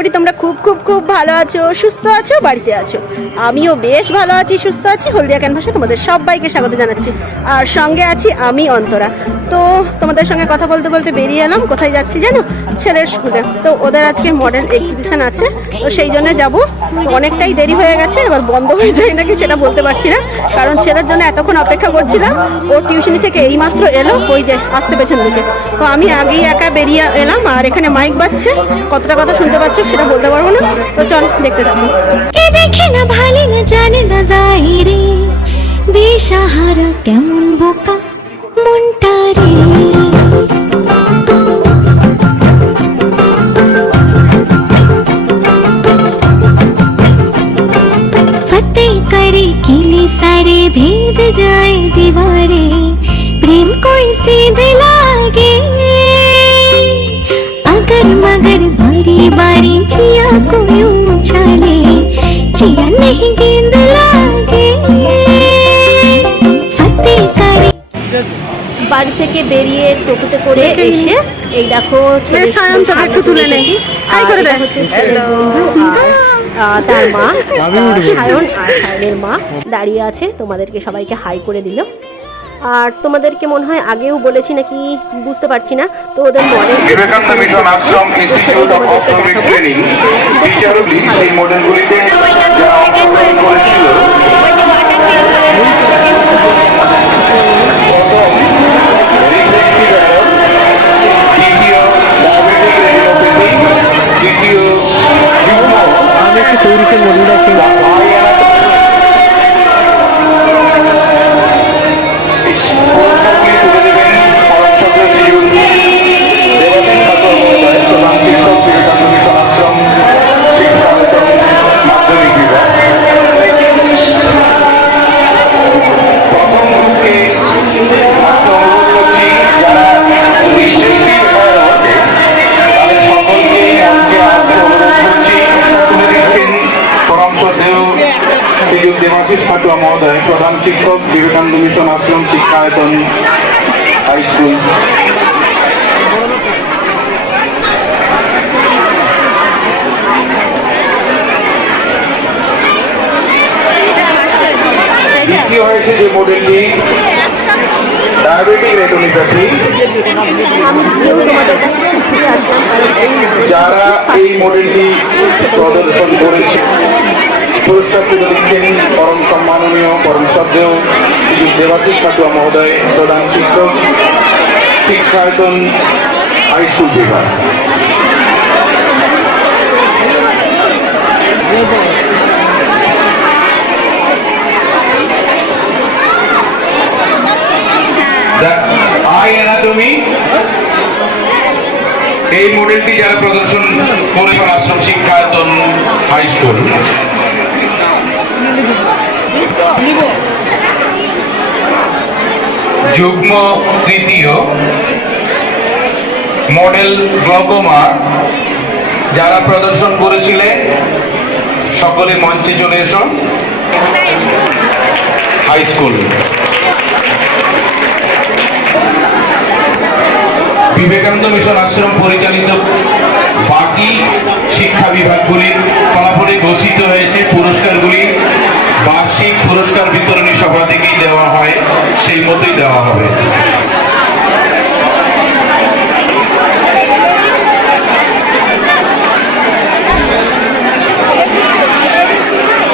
করি তোমরা খুব খুব খুব ভালো আছো, সুস্থ আছো, বাড়িতে আছো। আমিও বেশ ভালো আছি, সুস্থ আছি। হলদিয়া ক্যানভাসে তোমাদের সবাইকে স্বাগত জানাচ্ছি। আর সঙ্গে আছি আমি অন্তরা। তো তোমাদের সঙ্গে কথা বলতে বলতে বেরিয়ে এলাম। কোথায় যাচ্ছি জানো? ছেলের স্কুলে তো ওদের আজকে মডেল এক্সিবিশন আছে। তো সেই জন্য যাব। অনেকটাই দেরি হয়ে গেছে। এবার বন্ধ হয়ে যায় নাকি সেটা বলতে পারছি না। কারণ ছেলের জন্য এতক্ষণ অপেক্ষা করছিলাম। ও টিউশনি থেকে এইমাত্র এলো। ওই যে আসছে পেছন দিকে। তো আমি আগেই একা বেরিয়ে এলাম। আর এখানে মাইক বাজছে। কতটা কথা শুনতে পাচ্ছি সেটা বলতে পারবো না তো চল দেখতে থাকো কে দেখে না ভালে না জানে না দায়রে দিশাহারা কেমন বোকা মনটা রে फतेह करे किले सारे भेद जाए दीवारे प्रेम कोई सीधे लागे अगर मगर बारी बारी जिया कोई उछाले जिया नहीं गेंद लागे फतेह करे বাড়ি থেকে বেরিয়ে টোটোতে করে এসে এই দেখো ছেলের বেশ, সায়ন, তোকে একটু তুলে নে। হাই করে দে। আর এটা হচ্ছে ছেলের বন্ধু আর, আহ, তার মা আহ, সায়ন আর সায়নের মা দাঁড়িয়ে আছে তোমাদেরকে সবাইকে হাই করে দিল আর তোমাদেরকে মনে হয় আগেও বলেছি নাকি বুঝতে পারছি না তো ওদের মডেল তোমাদেরকে হয়েছে যে মডেলটি ডায়াবেটিক রেটোনিপ্যাথি যারা এই মডেলটি প্রদর্শন করেছে পুরস্কার দিচ্ছেন পরম সম্মাননীয়, পরম শ্রদ্ধেয় শ্রী দেবাশিস কাটুয়া মহোদয়, প্রধান শিক্ষক, শিক্ষায়তন স্কুল বিভাগ। আই অ্যানাটমি এই মডেলটি যারা প্রদর্শন করেছেন আশ্রম শিক্ষায়তন হাই স্কুল যুগ্ম তৃতীয় মডেল গ্লকোমা যারা প্রদর্শন করেছিলেন সকলে মঞ্চে চলে এসো। High school Vivekananda mission Ashram পরিচালিত বাকি শিক্ষা বিভাগগুলির ফলাফলে ঘোষিত হয়েছে পুরস্কারগুলি। বার্ষিক পুরস্কার বিতরণী সভা থেকেই দেওয়া হয়, সেই মতোই দেওয়া হবে।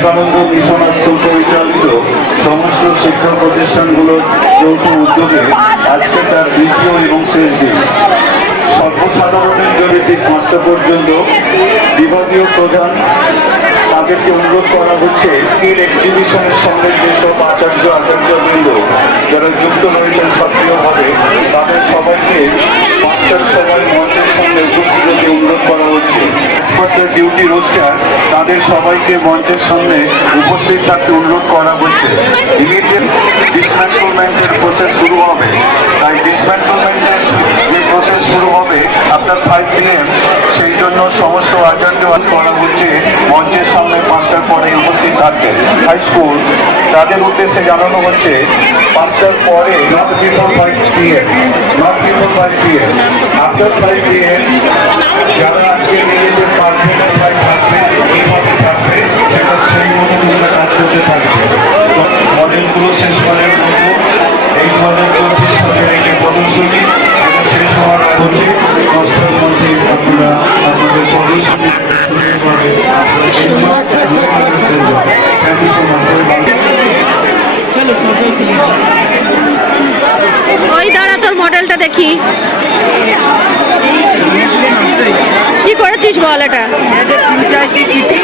বিবেকানন্দ মিশন আশ্রম পরিচালিত সমস্ত শিক্ষা প্রতিষ্ঠানগুলোর যৌথ উদ্যোগে আজকে তার দ্বিতীয় এবং শেষ দিন। সর্বসাধারণের জন্য ঠিক পাঁচটা পর্যন্ত বিভাগীয় প্রধান তাদেরকে অনুরোধ করা হচ্ছে স্কিল এক্সিবিশনের সঙ্গে যেসব আচার্য, আচার্যবৃন্দ যারা যুক্ত রয়েছেন সক্রিয়ভাবে, তাদের সবাইকে পাঁচটার সময় মঞ্চের সামনে উপস্থিত অনুরোধ করা হচ্ছে। এক্সপার্টের ডিউটি রোজগার তাদের সবাইকে মঞ্চের সামনে উপস্থিত থাকতে অনুরোধ করা হচ্ছে। ইমিডিয়েট ডিসম্যান্টলমেন্টের প্রসেস শুরু হবে। তাই ডিসম্যান্টলমেন্টের প্রসেস শুরু হবে আপনার ফাইভ মিনিট সেই জন্য সমস্ত আচার্য করা হচ্ছে মঞ্চের সামনে পাঁচটার পরে উপস্থিত থাকবেন হাই স্কুল তাদের উদ্দেশ্যে জানানো হচ্ছে পাঁচটার পরে not before five PM not before five PM after five PM যারা আজকে নিজেদের পারফরমেন্স সেই মতো কাজ করতে থাকছে মডেলগুলো শেষ মতো, এই হাজার চব্বিশ একটি প্রদর্শনী দশটার মধ্যে আপনারা আপনাদের মাচ ওই দাঁড়া তোর মডেলটা দেখি কি করেছিস বল এটা এটা তিনশো আশি সিটি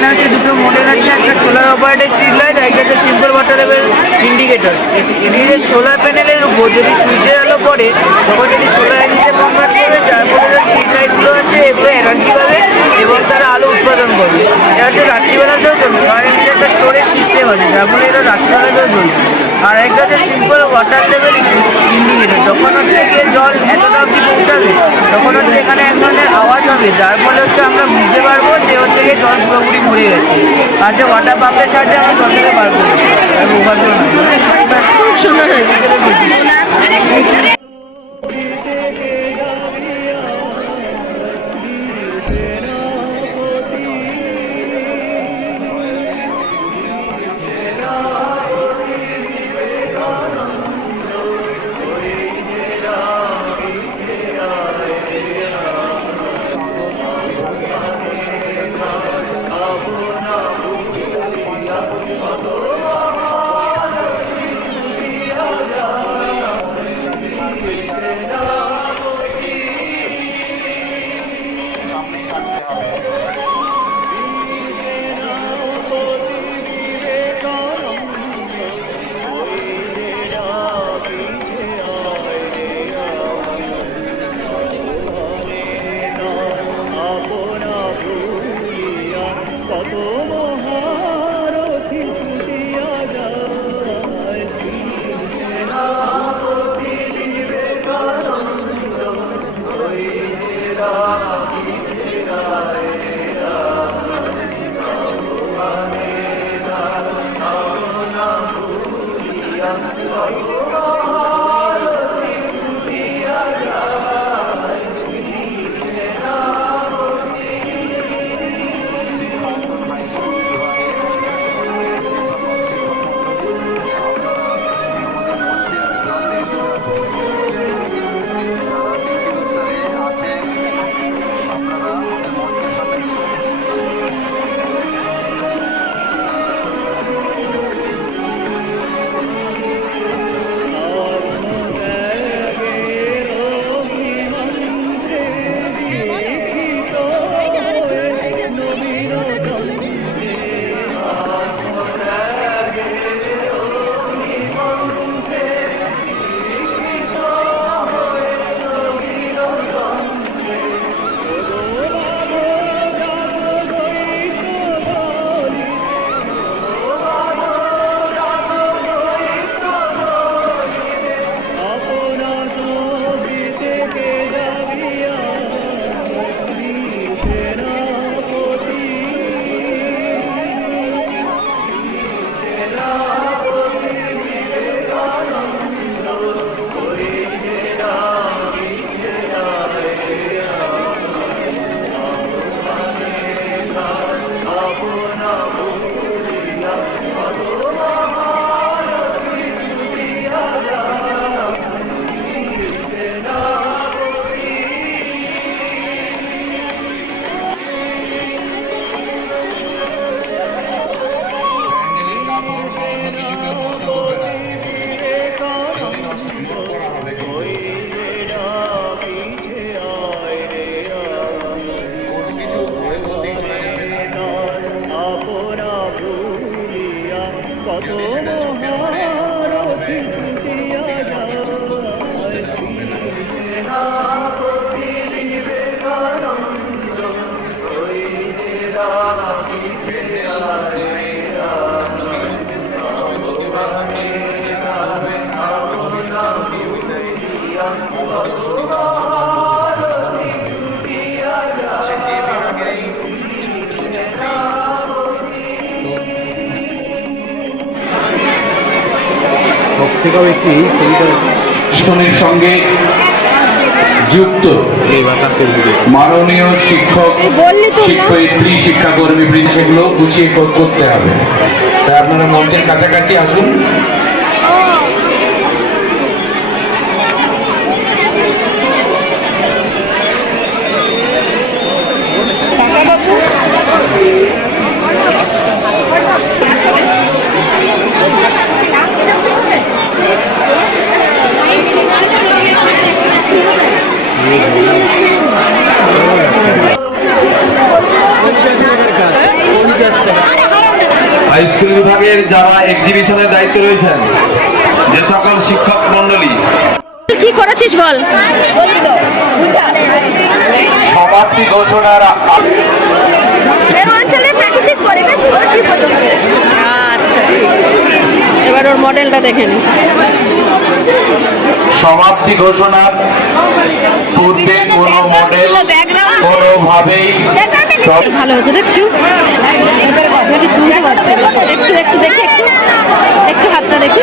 এখানে হচ্ছে দুটো মডেল আছে, একটা সোলার অপারেটেড স্ট্রিট লাইট আর একটা সিম্পল ওয়াটার লেভেল ইন্ডিকেটর এদিকে সোলার প্যানেলের উপর যদি সূর্যের আলো পড়ে, তখন যদি সোলার এনার্জিতে কনভার্ট করবে যার ফলে স্ট্রিট লাইটগুলো আছে, এগুলো এনার্জি পাবে এবং তারা আলো উৎপাদন করবে। এটা হচ্ছে রাত্রিবেলাতেও চলবে কারণ এটা একটা স্টোরেজ সিস্টেম আছে, যার ফলে এটা রাত্রিবেলাতেও চলবে। আর এখানে সিম্পল ওয়াটার লেভেল ইন্ডিকেটর যখন হচ্ছে গিয়ে জল এতটা অব্দি পৌঁছাবে তখন হচ্ছে এখানে এক ধরনের আওয়াজ হবে যার ফলে হচ্ছে আমরা বুঝতে পারব যে হচ্ছে গিয়ে জল পুরোপুরি মরে গেছে। আর যে ওয়াটার পাম্পের সাহায্যে আমরা জল দিতে পারব। আর খুব সুন্দর হয়েছে। থেকে বেশি এই ছবিটা সঙ্গে যুক্ত। মাননীয় শিক্ষক। শিক্ষয়িত্রী শিক্ষাকর্মী বৃন্দ সেগুলো গুছিয়ে করতে হবে। তাই আপনারা মঞ্চের কাছাকাছি আসুন। হাই স্কুল বিভাগের যারা এক্সিবিশনের দায়িত্ব রয়েছেন যে সকল শিক্ষক মন্ডলী কি করেছিস বল? সমাপ্তি ঘোষণার অঞ্চলের প্রাকৃতিক পরিবেশ আচ্ছা এবার ওর মডেলটা দেখে নি। সমাপ্তি ঘোষণার পূর্বে কোনো মডেল কোনোভাবেই সব ভালো হয়েছে দেখছ। একটু একটু দেখি একটু। একটু হাতটা দেখি।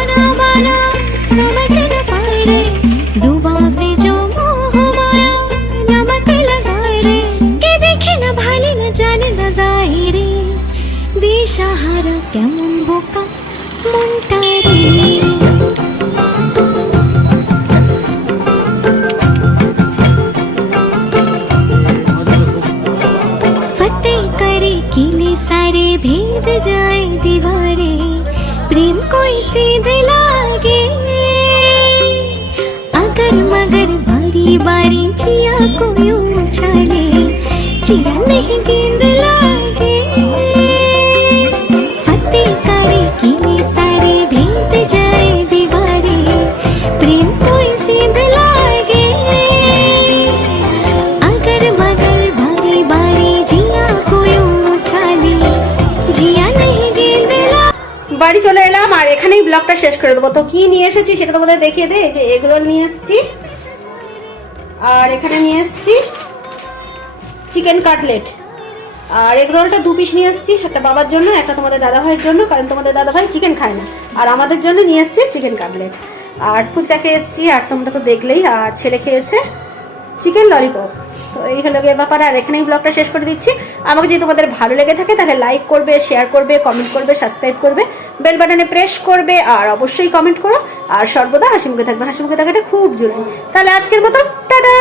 দিশাহারা কেমন বোকা মনটা রে फतेह करे किले सारे भेद जाए दीवारे प्रेम कोई सीध लागे বাড়ি চলে এলাম, আর এখানেই ব্লগটা শেষ করে দেবো। তো কি নিয়ে এসেছি সেটা তোমাদের দেখিয়ে দে যে এগুলো নিয়ে এসেছি। আর এখানে নিয়ে এসেছি চিকেন কাটলেট। আর এগ রোলটা দু পিস নিয়ে এসেছি, একটা বাবার জন্য, একটা তোমাদের দাদা ভাইয়ের জন্য, কারণ তোমাদের দাদা ভাই চিকেন খায় না। আর আমাদের জন্য নিয়ে এসেছি চিকেন কাটলেট। আর ফুচকা খেয়ে এসেছি, আর তোমরা তো দেখলেই, আর ছেলে খেয়েছে চিকেন ললিপপ। তো এই হলো গিয়ে ব্যাপার, আর এখানেই ব্লগটা শেষ করে দিচ্ছি। আমাকে যদি তোমাদের ভালো লেগে থাকে, তাহলে লাইক করবে শেয়ার করবে কমেন্ট করবে সাবস্ক্রাইব করবে বেল বাটনে প্রেস করবে, আর অবশ্যই কমেন্ট করো। আর সর্বদা হাসি মুখে থাকবে। হাসি মুখে থাকাটা খুব জরুরি। তাহলে আজকের মতো, টাটা!